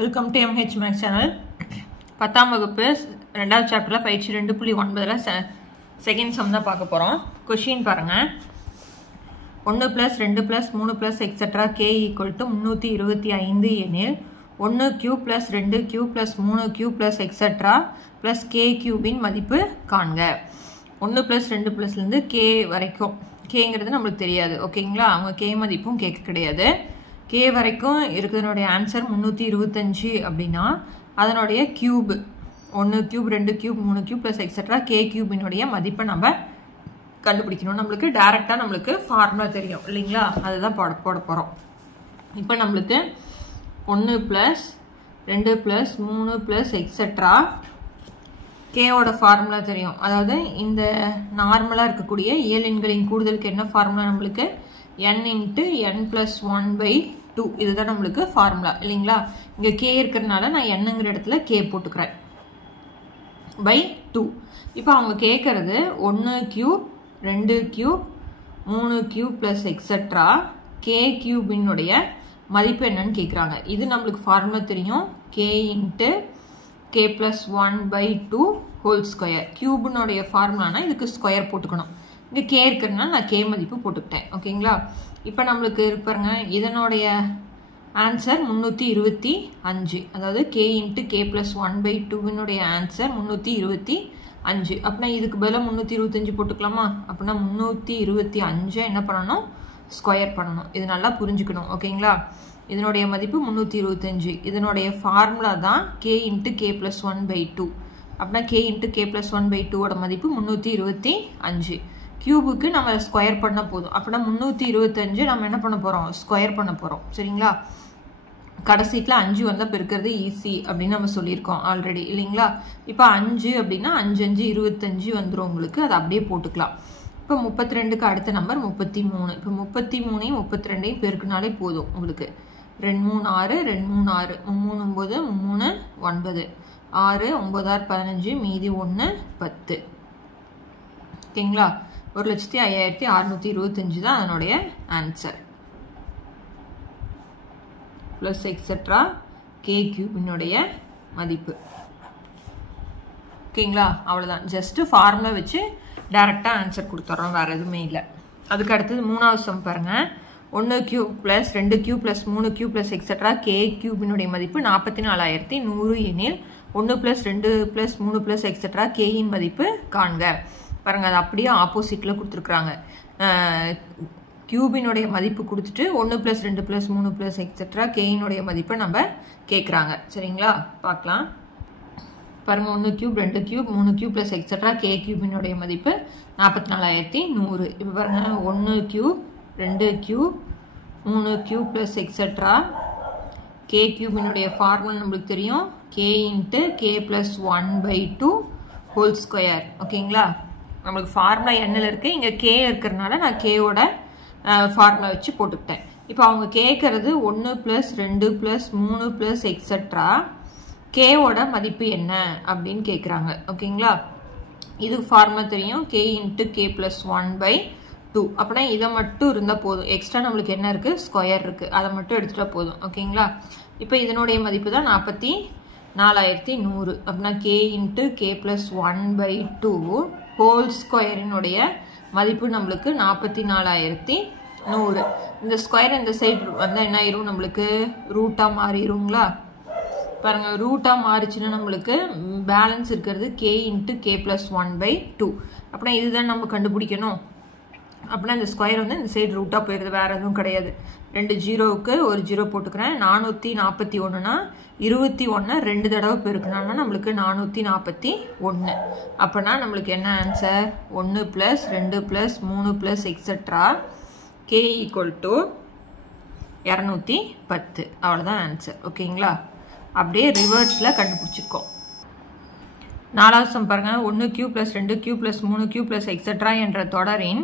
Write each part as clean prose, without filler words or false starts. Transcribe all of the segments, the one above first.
Welcome to MH Maths channel. 10ஆம் வகுப்பு 2வது சாப்டரில் பயிற்சி 2.9ல் செகண்ட் சம் தான் பார்க்க போகிறோம். கொஷின் பாருங்கள். 1 + 2 + 3 + எக்ஸெட்ரா k = 325 எனில் 1³ + 2³ + 3³ + எக்ஸெட்ரா + k³ மதிப்பு காண்க. 1 + 2 +லேருந்து k வரைக்கும், கேங்கிறது நம்மளுக்கு தெரியாது, ஓகேங்களா? அவங்க k மதிப்பும் கேட்க கிடையாது. k வரைக்கும் இருக்கிறதுனுடைய ஆன்சர் 325 அப்படின்னா அதனுடைய கியூப் 1³ 2³ 3³ + எக்ஸெட்ரா k³ மதிப்பை நம்ம கண்டுபிடிக்கணும். நம்மளுக்கு டைரெக்டாக நம்மளுக்கு ஃபார்முலா தெரியும் இல்லைங்களா? அதுதான் போட போகிறோம். இப்போ நம்மளுக்கு 1 + 2 + 3 + எக்ஸெட்ரா கேவோட ஃபார்முலா தெரியும். அதாவது இந்த நார்மலாக இருக்கக்கூடிய இயலெண்களின் கூடுதலுக்கு என்ன ஃபார்முலா நம்மளுக்கு? n × n + 1/2 இதுதான் நம்மளுக்கு ஃபார்முலா இல்லைங்களா? இங்கே k இருக்கிறதுனால நான் என்னங்கிற இடத்துல k போட்டுக்கிறேன் /2. இப்போ அவங்க கேட்கறது 1³ 2³ 3³ + எக்ஸெட்ரா k³ மதிப்பு என்னன்னு கேட்குறாங்க. இது நம்மளுக்கு ஃபார்முலா தெரியும். k × k + 1/2 whole square. கியூப்னுடைய ஃபார்முலானா இதுக்கு ஸ்கொயர் போட்டுக்கணும். இங்கே k இருக்கிறதுனால நான் k மதிப்பு போட்டுக்கிட்டேன், ஓகேங்களா? இப்போ நம்மளுக்கு இருப்பாருங்க, இதனுடைய ஆன்சர் 325. அதாவது k × k + 1/2 ஆன்சர் 325. அப்படின்னா இதுக்கு பதிலாக 325 போட்டுக்கலாமா? அப்படின்னா 325 என்ன பண்ணணும்? ஸ்கொயர் பண்ணணும். இது நல்லா புரிஞ்சுக்கணும், ஓகேங்களா? இதனுடைய மதிப்பு 325. இதனுடைய ஃபார்முலா தான் k × k + 1/2. அப்படின்னா k × k + 1/2 மதிப்பு 325. கியூபுக்கு நம்ம ஸ்கொயர் பண்ண போதும். அப்படின்னா 325 நம்ம என்ன பண்ண போகிறோம்? ஸ்கொயர் பண்ண போகிறோம், சரிங்களா? கடைசியில் 5 வந்தால் பெருக்கிறது ஈஸி அப்படின்னு நம்ம சொல்லியிருக்கோம் ஆல்ரெடி இல்லைங்களா? இப்போ 5 அப்படின்னா 5 × 5 25 வந்துடும் உங்களுக்கு. அதை அப்படியே போட்டுக்கலாம். இப்போ 32க்கு அடுத்த நம்பர் 33. இப்போ 33ஐயும் 32ஐயும் பெருக்குனாலே போதும் உங்களுக்கு. 2 3 6 2 3 6 3 9 3 9 6 9 6 15 மீதி 1 10, ஓகேங்களா? 1,05,625 தான் அதனுடைய ஆன்சர். ப்ளஸ் எக்ஸெட்ரா k³ மதிப்பு, ஓகேங்களா? அவ்வளோதான். ஜஸ்ட்டு ஃபார்முலா வச்சு டைரெக்டாக ஆன்சர் கொடுத்துட்றோம், வேறு எதுவுமே இல்லை. அதுக்கு அடுத்தது 3வது சம் பாருங்கள். 1³ + 2³ + 3³ + எக்ஸெட்ரா k³ மதிப்பு 44,100 எனில் 1 + 2 + 3 + எக்ஸெட்ரா k மதிப்பு காண்க. பாருங்கள், அது அப்படியே ஆப்போசிட்டில் கொடுத்துருக்குறாங்க. கியூபினுடைய மதிப்பு கொடுத்துட்டு 1 + 2 + 3 + எக்ஸெட்ரா k மதிப்பை நம்ம கேட்குறாங்க, சரிங்களா? பார்க்கலாம். பாருங்கள், 1³ 2³ 3³ + எக்ஸெட்ரா k³ மதிப்பு 44,100. இப்போ பாருங்கள், 1³ 2³ 3³ + எக்ஸெட்ரா k³ ஃபார்முலா நம்மளுக்கு தெரியும். k × k + 1/2 ஹோல் ஸ்கொயர், ஓகேங்களா? நம்மளுக்கு ஃபார்முலா என்னில் இருக்குது. இங்கே k இருக்கிறதுனால நான் கேவோட ஃபார்முலா வச்சு போட்டுக்கிட்டேன். இப்போ அவங்க கேட்குறது 1 + 2 + 3 + எக்ஸெட்ரா கேவோட மதிப்பு என்ன அப்படின்னு கேட்குறாங்க, ஓகேங்களா? இதுக்கு ஃபார்முலா தெரியும். k × k + 1/2. அப்படின்னா இதை மட்டும் இருந்தால் போதும். எக்ஸ்ட்ரா நம்மளுக்கு என்ன இருக்குது? ஸ்கொயர் இருக்குது. அதை மட்டும் எடுத்துகிட்டா போதும், ஓகேங்களா? இப்போ இதனுடைய மதிப்பு தான் 44,100. அப்படின்னா k × k + 1/2 ஹோல் ஸ்கொயரினுடைய மதிப்பு நம்மளுக்கு 44,100. இந்த ஸ்கொயர் இந்த சைடு வந்தால் என்ன ஆயிரும்? நம்மளுக்கு ரூட்டாக மாறிடுங்களா? பாருங்கள், ரூட்டாக மாறிச்சுன்னா நம்மளுக்கு பேலன்ஸ் இருக்கிறது k × k + 1/2. அப்படின்னா இதுதான் நம்ம கண்டுபிடிக்கணும். அப்படின்னா இந்த ஸ்கொயர் வந்து இந்த சைடு ரூட்டாக போயிடுது, வேறு எதுவும் கிடையாது. 2 0க்கு ஒரு 0 போட்டுக்கிறேன். 441னா 21 2 தடவை பெருக்கணும்னா நம்மளுக்கு 441. அப்போனா நம்மளுக்கு என்ன ஆன்சர்? 1 + 2 + 3 + etcetera k = 210. அவ்வளோதான் ஆன்சர், ஓகேங்களா? அப்படியே ரிவர்ஸில் கண்டுபிடிச்சிருக்கோம். 4வது சம் பாருங்கள். 1³ + 2³ + 3³ + எக்ஸெட்ரா என்ற தொடரின்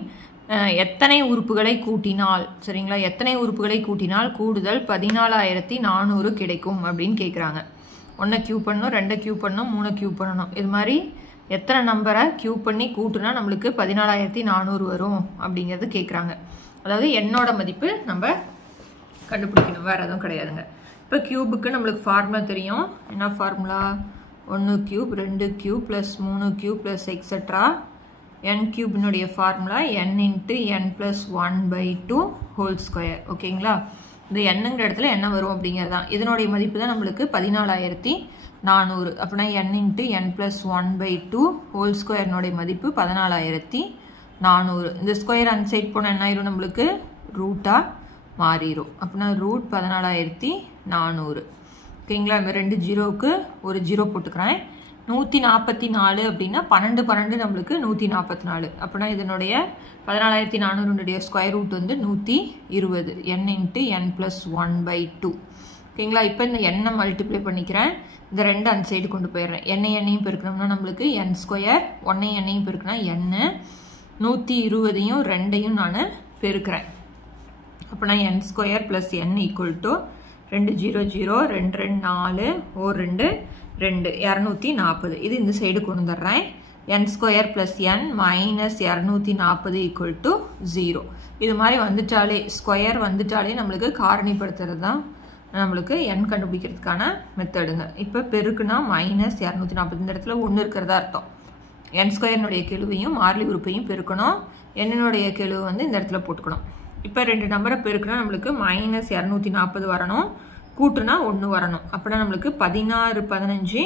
எத்தனை உறுப்புகளை கூட்டினால், சரிங்களா? எத்தனை உறுப்புகளை கூட்டினால் கூடுதல் 14,400 கிடைக்கும் அப்படின்னு கேட்குறாங்க. 1 கியூப் பண்ணணும், 2 கியூப் பண்ணணும், 3 கியூப் பண்ணணும். இது மாதிரி எத்தனை நம்பரை கியூப் பண்ணி கூட்டினா நம்மளுக்கு 14,400 வரும் அப்படிங்கிறது கேட்குறாங்க. அதாவது என்னோட மதிப்பு நம்ம கண்டுபிடிக்கணும், வேறு எதுவும் கிடையாதுங்க. இப்போ இப்போ கியூபுக்கு நம்மளுக்கு ஃபார்முலா தெரியும். என்ன formula? 1 cube 2 cube plus 3 cube plus etcetera n கியூபினுடைய formula n into n plus 1/2 whole square. ஓகேங்களா? இந்த என்னங்கிற இடத்துல என்ன வரும் அப்படிங்கிறது தான். இதனுடைய மதிப்பு தான் நம்மளுக்கு 14400. அப்படின்னா n into n plus 1/2 whole ஸ்கொயர்னுடைய மதிப்பு 14400. இந்த ஸ்கொயர் அன்சைட் போனால் என்ன ஆயிரும்? நம்மளுக்கு ரூட்டாக மாறிடும். அப்படின்னா ரூட் 14400. ஓகேங்களா? இந்த 2 ஜீரோவுக்கு ஒரு ஜீரோ போட்டுக்கிறேன். 144 அப்படின்னா 12 நம்மளுக்கு 144. அப்படின்னா இதனுடைய 14400 ஸ்கொயர் ரூட் வந்து 120 n இன்ட்டு n ப்ளஸ் 1/2. ஓகேங்களா? இப்போ இந்த எண்ணை மல்டிப்ளை பண்ணிக்கிறேன். இந்த 2 அந்த சைடு கொண்டு போயிடுறேன். எண்ணையும் பெருக்கணும்னா நம்மளுக்கு n ஸ்கொயர், 1 பெருக்கினா n, 120யும் 2யும் நான் பெருக்கிறேன். அப்படின்னா n square plus n equal to 2 0 0 2 2 4 1 2 2 240. இது இந்த சைடு கொண்டு வந்துடுறேன். n square plus n minus 240 equal to 0. இது மாதிரி வந்துட்டாலே, ஸ்கொயர் வந்துட்டாலே நம்மளுக்கு காரணிப்படுத்துறது தான் நம்மளுக்கு n கண்டுபிடிக்கிறதுக்கான மெத்தடுங்க. இப்போ பெருக்குனா மைனஸ் 240. இந்த இடத்துல 1 இருக்கிறதா அர்த்தம். n ஸ்கொயர்னுடைய கெழுவையும் மாறிலி உறுப்பையும் பெருக்கணும். என்னுடைய கெழுவை வந்து இந்த இடத்துல போட்டுக்கணும். இப்போ 2 நம்பரை பெருக்குனா நம்மளுக்கு மைனஸ் 240 வரணும். கூட்டுனா 1 வரணும். அப்படின்னா நம்மளுக்கு 16 15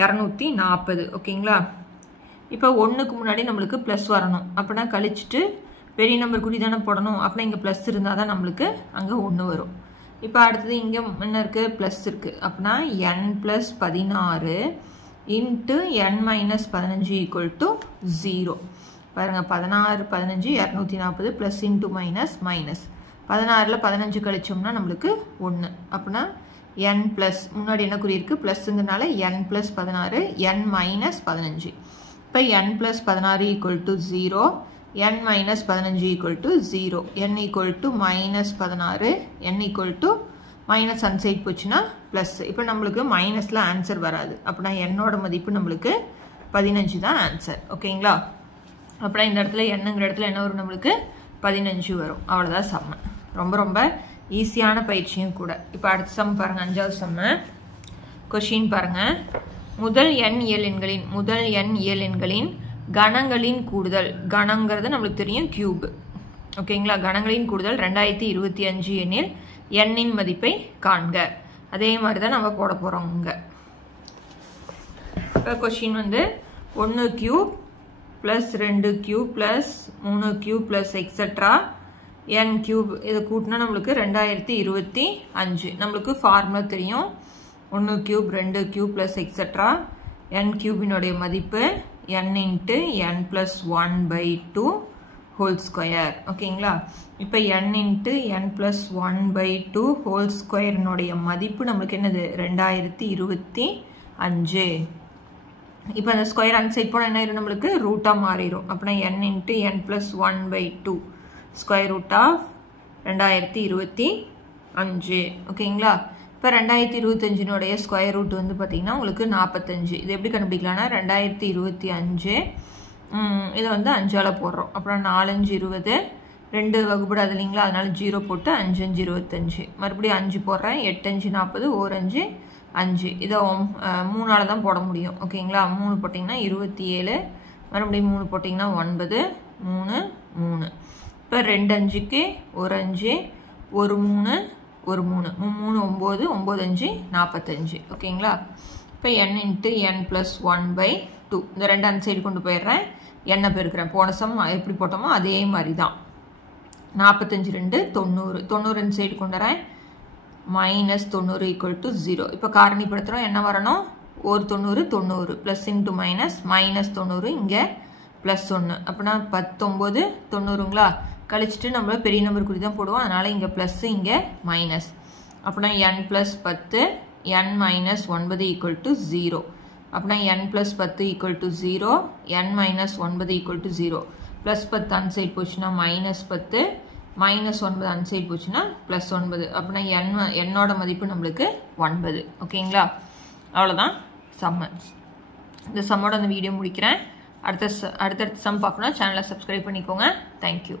240. ஓகேங்களா? இப்போ 1க்கு முன்னாடி நம்மளுக்கு ப்ளஸ் வரணும். அப்படின்னா கழிச்சிட்டு பெரிய நம்பர் கூட்டி தானே போடணும். அப்படின்னா இங்கே ப்ளஸ் இருந்தால் தான் நம்மளுக்கு அங்கே 1 வரும். இப்போ அடுத்தது இங்கே என்ன இருக்குது? ப்ளஸ் இருக்குது. அப்படின்னா n plus 16 into n minus 15 equal to 0. பாருங்கள், 16 15 240 ப்ளஸ் இன்ட்டு மைனஸ் மைனஸ் 16ல் 15 கழிச்சோம்னா நம்மளுக்கு 1. அப்படின்னா n ப்ளஸ் முன்னாடி என்ன குறியிருக்கு? ப்ளஸ்ங்கிறனால n ப்ளஸ் 16 n மைனஸ் 15. இப்போ n plus 16 equal to 0, n minus 15 equal to 0, n equal to minus 16, n equal to minus அன் சைட் போச்சுன்னா ப்ளஸ். இப்போ நம்மளுக்கு மைனஸில் ஆன்சர் வராது. அப்படின்னா என்னோட மதிப்பு நம்மளுக்கு 15 தான் ஆன்சர். ஓகேங்களா? அப்படின்னா இந்த இடத்துல என்னங்கிற இடத்துல என்ன வரும்? நம்மளுக்கு 15 வரும். அவ்வளோதான் சம்ம. ரொம்ப ரொம்ப ஈஸியான பயிற்சியும் கூட. இப்போ அடுத்த சம் பாருங்கள். 5வது சம்ம கொஷின் பாருங்கள். முதல் n இயல் எண்களின் கணங்களின் கூடுதல். கணங்கிறது நம்மளுக்கு தெரியும் கியூப். ஓகேங்களா? கணங்களின் கூடுதல் 2025 எனில் n மதிப்பை காண்க. அதே மாதிரி தான் நம்ம போட போகிறோம் இங்கே. இப்போ கொஷின் வந்து 1 cube plus 2 cube plus 3 cube plus etcetera n cube. இதை கூட்டினா நம்மளுக்கு 2025. நம்மளுக்கு ஃபார்முலா தெரியும். 1 cube 2 cube plus etcetera n கியூபினுடைய மதிப்பு n into n plus 1/2 whole square. ஓகேங்களா? இப்போ n into n plus 1/2 whole ஸ்கொயரினுடைய மதிப்பு நம்மளுக்கு என்னது? 2025. இப்போ அந்த ஸ்கொயர் அன்சைட் போனால் என்ன ஆயிரும்? நம்மளுக்கு ரூட்டாக மாறிடும். அப்படின்னா n into n plus 1/2 square root of 2025. ஓகேங்களா? இப்போ 2025னுடைய ஸ்கொயர் ரூட் வந்து பார்த்தீங்கன்னா உங்களுக்கு 45. இது எப்படி கண்டுபிடிக்கலாம்னா 2025 இதை வந்து 5ஆல் போடுறோம். அப்புறம் 4 5 20, 2 வகுப்படாது இல்லைங்களா? அதனால 0 போட்டு 5 5 25. மறுபடியும் 5 போடுறேன். 8 5 40, 1 5 5. இதை 3ஆல் தான் போட முடியும். ஓகேங்களா? 3 போட்டிங்கன்னா 27, மறுபடியும் 3 போட்டிங்கன்னா 9 3 3. இப்போ 2 5க்கு 1 5 1 3 1 3 3 9 9 5 45. ஓகேங்களா? இப்போ n இன்ட்டு n ப்ளஸ் 1/2. இந்த 2 அந்த சைடு கொண்டு போயிடுறேன். n பெருக்கிறேன். போன சம் எப்படி போட்டோமோ அதே மாதிரி தான். 45 2 90. 90 இந்த சைடு கொண்டு வரேன். Minus 90 equal to 0. இப்போ காரணிப்படுத்துகிறோம். என்ன வரணும்? ஒரு 90 90 ப்ளஸ் இன்ட்டு மைனஸ் மைனஸ் 90 இங்கே ப்ளஸ் 1. அப்படின்னா 19 90ங்களா? கழிச்சிட்டு நம்ம பெரிய நம்பர் குறி தான் போடுவோம். அதனால் இங்கே ப்ளஸ்ஸு இங்கே மைனஸ். அப்படின்னா n plus 10 n minus 9 equal to 0. அப்படின்னா n plus 10 equal to 0, n minus 9 equal to 0. Plus 10 அன் சைட் போச்சுன்னா மைனஸ் 10, மைனஸ் 9 அன் சைட் போச்சுன்னா ப்ளஸ் 9. அப்படின்னா என்னோட மதிப்பு நம்மளுக்கு 9. ஓகேங்களா? அவ்வளோதான் சம்ம. இந்த சம்மோட அந்த வீடியோ முடிக்கிறேன். அடுத்த சம் பார்க்கணும். சேனலை சப்ஸ்கிரைப் பண்ணிக்கோங்க. தேங்க்யூ.